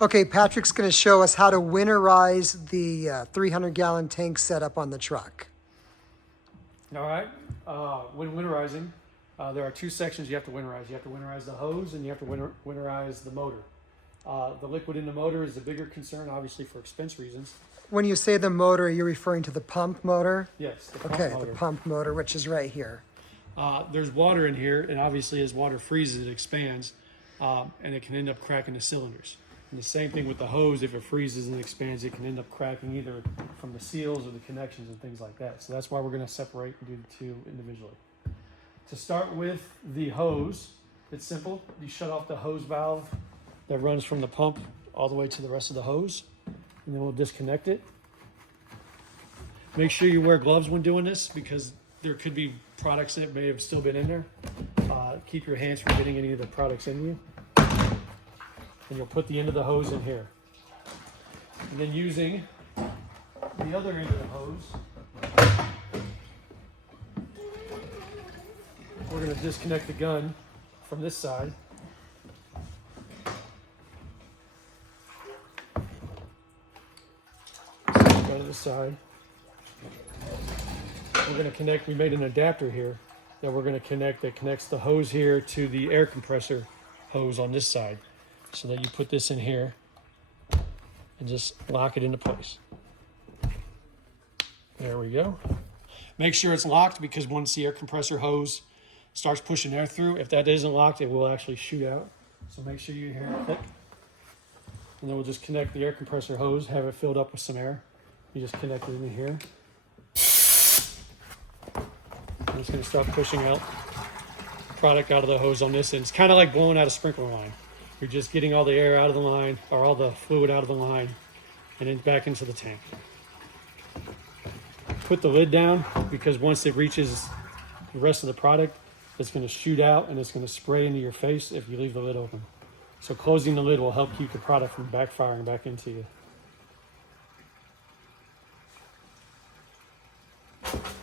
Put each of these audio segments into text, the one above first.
Okay, Patrick's going to show us how to winterize the 300-gallon tank setup on the truck. All right. When winterizing, there are two sections you have to winterize. You have to winterize the hose and you have to winterize the motor. The liquid in the motor is the bigger concern, obviously, for expense reasons. When you say the motor, you're referring to the pump motor? Yes, the pump motor. The pump motor, which is right here. There's water in here, and obviously as water freezes, it expands, and it can end up cracking the cylinders. And the same thing with the hose, if it freezes and expands, it can end up cracking either from the seals or the connections and things like that. So that's why we're going to separate and do the two individually. To start with the hose, it's simple. You shut off the hose valve that runs from the pump all the way to the rest of the hose, and then we'll disconnect it. Make sure you wear gloves when doing this because there could be products that may have still been in there. Keep your hands from getting any of the products in you. And you'll put the end of the hose in here. And then using the other end of the hose, we're going to disconnect the gun from this side. Go to this side. We're going to connect, we made an adapter here that we're going to connect that connects the hose here to the air compressor hose on this side. So that you put this in here and just lock it into place. There we go. Make sure it's locked because once the air compressor hose starts pushing air through, if that isn't locked, it will actually shoot out. So make sure you hear it click. And then we'll just connect the air compressor hose, have it filled up with some air. You just connect it in here. And it's going to start pushing out product out of the hose on this end. It's kind of like blowing out a sprinkler line. You're just getting all the air out of the line, or all the fluid out of the line, and then back into the tank. Put the lid down because once it reaches the rest of the product, it's going to shoot out and it's going to spray into your face if you leave the lid open. So closing the lid will help keep the product from backfiring back into you.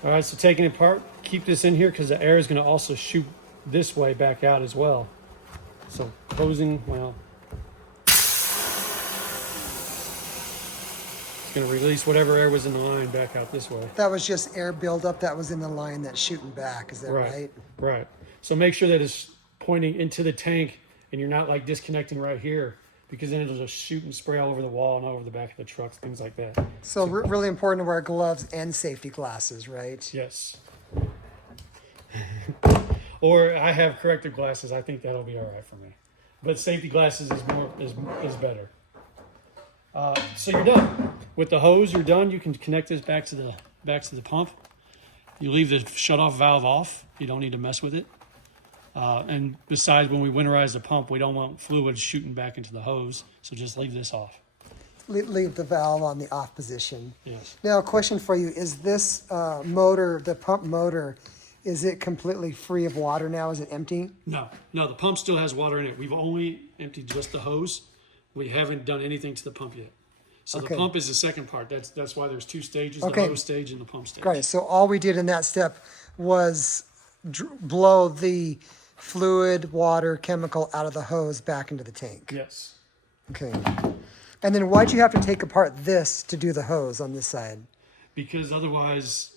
All right, so taking it apart, keep this in here because the air is going to also shoot this way back out as well. So closing, well, it's going to release whatever air was in the line back out this way. That was just air buildup that was in the line that's shooting back, is that right? Right. So make sure that it's pointing into the tank and you're not like disconnecting right here because then it'll just shoot and spray all over the wall and all over the back of the truck, things like that. So really important to wear gloves and safety glasses, right? Yes. Or I have corrective glasses. I think that'll be all right for me. But safety glasses is better. So you're done. With the hose, you're done. You can connect this back to the pump. You leave the shut-off valve off. You don't need to mess with it. And besides, when we winterize the pump, we don't want fluid shooting back into the hose. So just leave this off. Leave the valve on the off position. Yes. Now, a question for you. Is this motor, the pump motor, is it completely free of water now? Is it empty? No, the pump still has water in it. We've only emptied just the hose. We haven't done anything to the pump yet. So the pump is the second part. That's why there's two stages, the hose stage and the pump stage. Great. So all we did in that step was blow the fluid, water, chemical out of the hose back into the tank. Yes. Okay. And then why'd you have to take apart this to do the hose on this side? Because otherwise...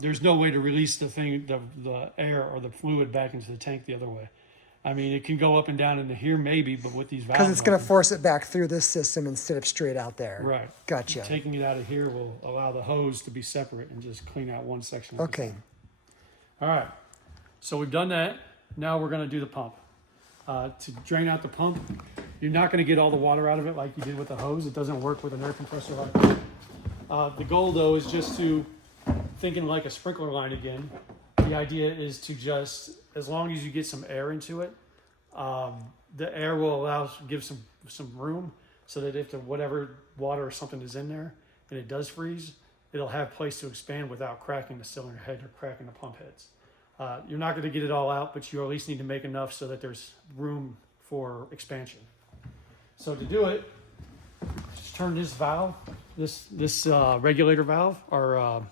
there's no way to release the air or the fluid back into the tank the other way. I mean, it can go up and down into here maybe, but with these valves... Because it's going to force it back through this system instead of straight out there. Right. Gotcha. Taking it out of here will allow the hose to be separate and just clean out one section. Okay. All right. So we've done that. Now we're going to do the pump. To drain out the pump, you're not going to get all the water out of it like you did with the hose. It doesn't work with an air compressor like that. The goal, though, is just to... thinking like a sprinkler line again, the idea is to just, as long as you get some air into it, the air will give some room so that if whatever water or something is in there and it does freeze, it'll have place to expand without cracking the cylinder head or cracking the pump heads. You're not going to get it all out, but you at least need to make enough so that there's room for expansion. So to do it, just turn this valve, this regulator valve, or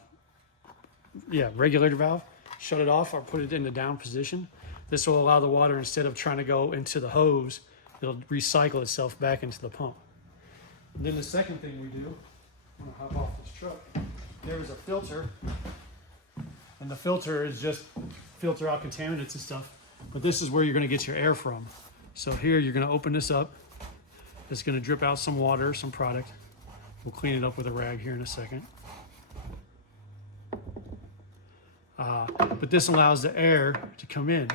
regulator valve, shut it off or put it in the down position. This will allow the water, instead of trying to go into the hose, it'll recycle itself back into the pump. And then the second thing we do, I'm gonna hop off this truck. There is a filter, and the filter is just filter out contaminants and stuff. But this is where you're gonna get your air from. So here you're gonna open this up. It's gonna drip out some water, some product. We'll clean it up with a rag here in a second. But this allows the air to come in.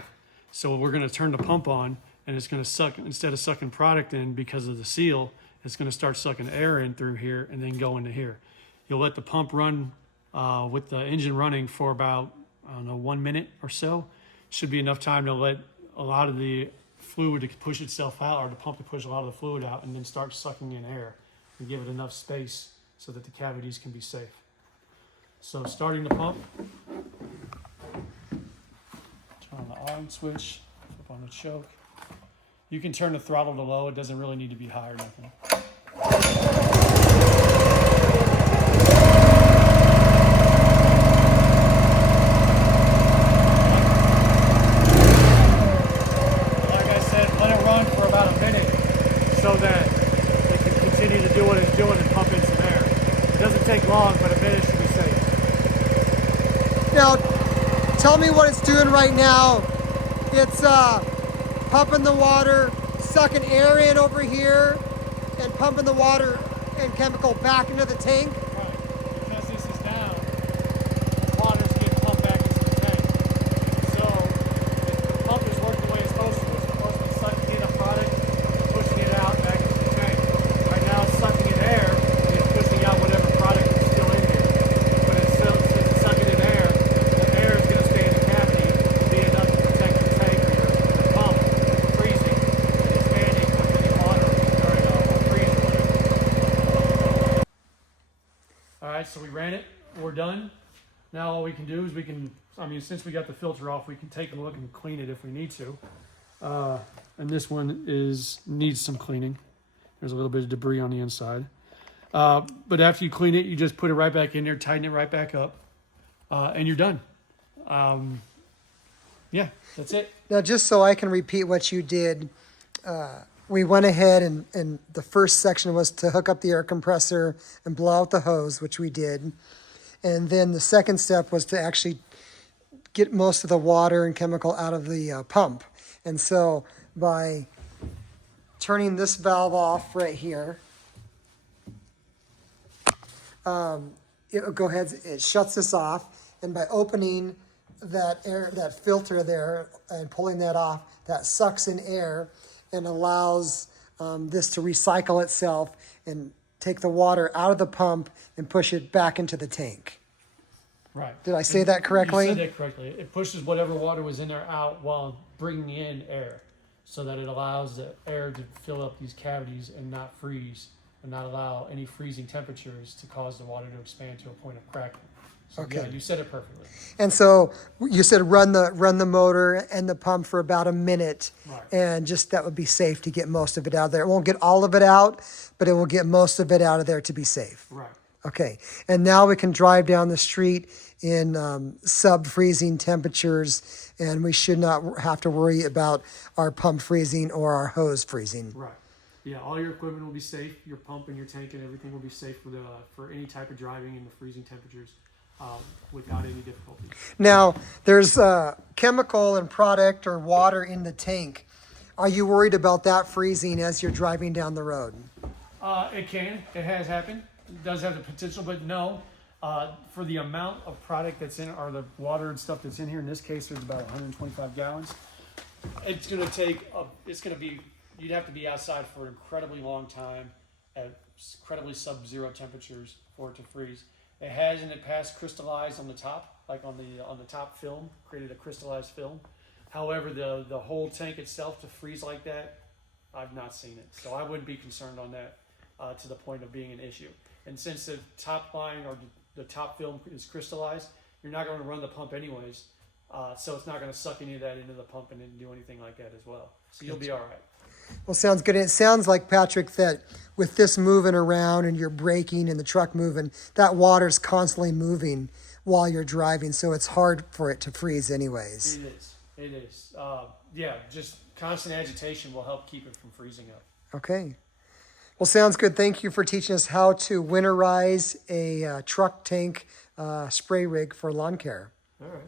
So we're gonna turn the pump on, and it's gonna suck, instead of sucking product in because of the seal, it's gonna start sucking air in through here and then go into here. You'll let the pump run with the engine running for about, I don't know, 1 minute or so. Should be enough time to let a lot of the fluid to push itself out, or the pump to push a lot of the fluid out, and then start sucking in air and give it enough space so that the cavities can be safe. So starting the pump, turn on the on switch, flip on the choke. You can turn the throttle to low. It doesn't really need to be high or nothing. Like I said, let it run for about a minute so that it can continue to do what it's doing and pump in some air. It doesn't take long, but a minute should be safe. Now, tell me what it's doing right now. It's pumping the water, sucking air in over here, and pumping the water and chemical back into the tank. Right. Because this is down, the water's getting pumped back into the tank. So the pump is working the way it's supposed to. It's supposed to be sucking in a product and pushing it out back into the tank. Right now it's sucking in air and it's pushing out whatever product is still in here. But since it's sucking in air, the air is going to stay in the cavity and be enough to protect the tank or your pump from freezing and expanding with any water during a freeze or whatever. All right, so we ran it. We're done. Now all we can do is since we got the filter off, we can take a look and clean it if we need to. And this one needs some cleaning. There's a little bit of debris on the inside. But after you clean it, you just put it right back in there, tighten it right back up, and you're done. Yeah, that's it. Now, just so I can repeat what you did, we went ahead and the first section was to hook up the air compressor and blow out the hose, which we did. And then the second step was to actually get most of the water and chemical out of the pump. And so by turning this valve off right here, it shuts this off. And by opening that filter there and pulling that off, that sucks in air and allows this to recycle itself and take the water out of the pump and push it back into the tank. Right. Did I say that correctly? You said that correctly. It pushes whatever water was in there out while bringing in air, so that it allows the air to fill up these cavities and not freeze, and not allow any freezing temperatures to cause the water to expand to a point of cracking. So Okay. yeah, you said it perfectly. And so you said run the motor and the pump for about a minute, Right. and just that would be safe to get most of it out of there. It won't get all of it out, but it will get most of it out of there to be safe. Right. Okay, and now we can drive down the street in sub-freezing temperatures, and we should not have to worry about our pump freezing or our hose freezing. Right. Yeah, all your equipment will be safe. Your pump and your tank and everything will be safe for any type of driving in the freezing temperatures without any difficulty. Now, there's chemical and product or water in the tank. Are you worried about that freezing as you're driving down the road? It can. It has happened. It does have the potential, but no. For the amount of product that's in, or the water and stuff that's in here, in this case, there's about 125 gallons. It's going to take, you'd have to be outside for an incredibly long time at incredibly sub-zero temperatures for it to freeze. It has in the past crystallized on the top, like on the top film, created a crystallized film. However, the whole tank itself to freeze like that, I've not seen it. So I wouldn't be concerned on that to the point of being an issue. And since the top line or the top film is crystallized, you're not going to run the pump anyways. So it's not going to suck any of that into the pump and then do anything like that as well. So you'll be all right. Well, sounds good. And it sounds like, Patrick, that with this moving around and you're braking and the truck moving, that water's constantly moving while you're driving, so it's hard for it to freeze anyways. It is. Yeah, just constant agitation will help keep it from freezing up. Okay. Well, sounds good. Thank you for teaching us how to winterize a truck tank spray rig for lawn care. All right.